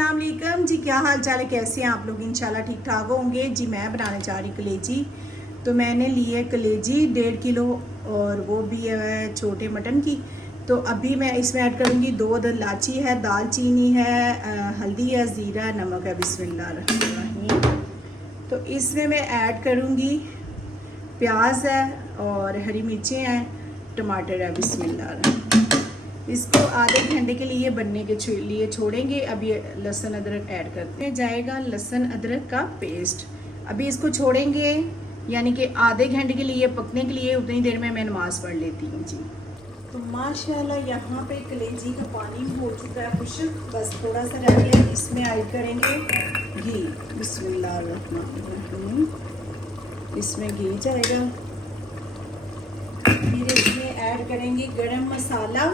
अस्सलाम वालेकुम जी। क्या हाल चाल है, कैसे हैं आप लोग? इंशाल्लाह ठीक ठाक होंगे जी। मैं बनाने जा रही कलेजी। तो मैंने ली है कलेजी 1.5 किलो और वो भी है छोटे मटन की। तो अभी मैं इसमें ऐड करूँगी 2 इलायची है, दालचीनी है, हल्दी है, ज़ीरा है, नमक है। बिस्मिल्लाहिर्रहमानिर्रहीम। तो इसमें मैं ऐड करूँगी प्याज है और हरी मिर्चें हैं, टमाटर है। बिस्मिल्लाह। इसको आधे घंटे के लिए बनने के लिए छोड़ेंगे। अब ये लहसुन अदरक ऐड करते हैं, जाएगा लहसुन अदरक का पेस्ट। अभी इसको छोड़ेंगे यानी कि आधे घंटे के लिए पकने के लिए। उतनी देर में मैं नमाज़ पढ़ लेती हूँ जी। तो माशाल्लाह यहाँ पे कलेजी का पानी हो चुका है खुश्क, बस थोड़ा सा रह गया। इसमें ऐड करेंगे घी। बिस्मिल्लाहिर्रहमानिर्रहीम। इसमें घी जाएगा। फिर इसमें ऐड करेंगे गरम मसाला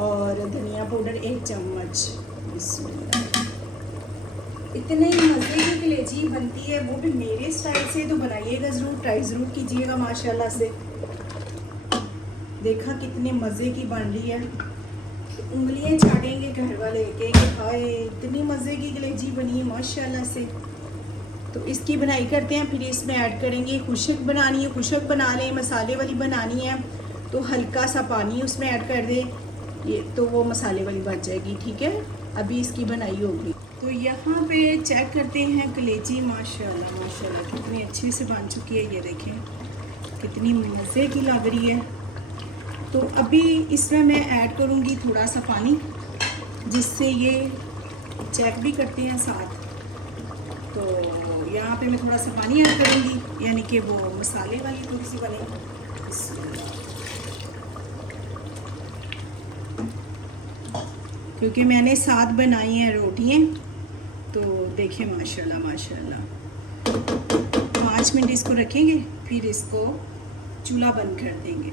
और धनिया पाउडर 1 चम्मच। इतने ही मज़े की कलेजी बनती है, वो भी मेरे स्टाइल से। तो बनाइएगा ज़रूर, ट्राई ज़रूर कीजिएगा। माशाल्लाह से देखा कितने मज़े की बन रही है। उंगलियां चाटेंगे घर वाले के हाय इतनी मज़े की कलेजी बनी है माशाल्लाह से। तो इसकी बनाई करते हैं। फिर इसमें ऐड करेंगे, खुश्क बनानी है खुश्क बना लें, मसाले वाली बनानी है तो हल्का सा पानी उसमें ऐड कर दें, ये तो वो मसाले वाली बन जाएगी। ठीक है, अभी इसकी बनाई होगी। तो यहाँ पे चेक करते हैं कलेजी। माशाल्लाह माशाल्लाह कितनी अच्छे से बन चुकी है। ये देखें कितनी मज़े की लग रही है। तो अभी इसमें मैं ऐड करूँगी थोड़ा सा पानी, जिससे ये चेक भी करते हैं साथ। तो यहाँ पे मैं थोड़ा सा पानी ऐड करूँगी यानी कि वो मसाले वाली थोड़ी सी बनेगी। क्योंकि मैंने 7 बनाई हैं रोटियाँ। तो देखिए माशाल्लाह माशाल्लाह 5 मिनट इसको रखेंगे, फिर इसको चूल्हा बंद कर देंगे।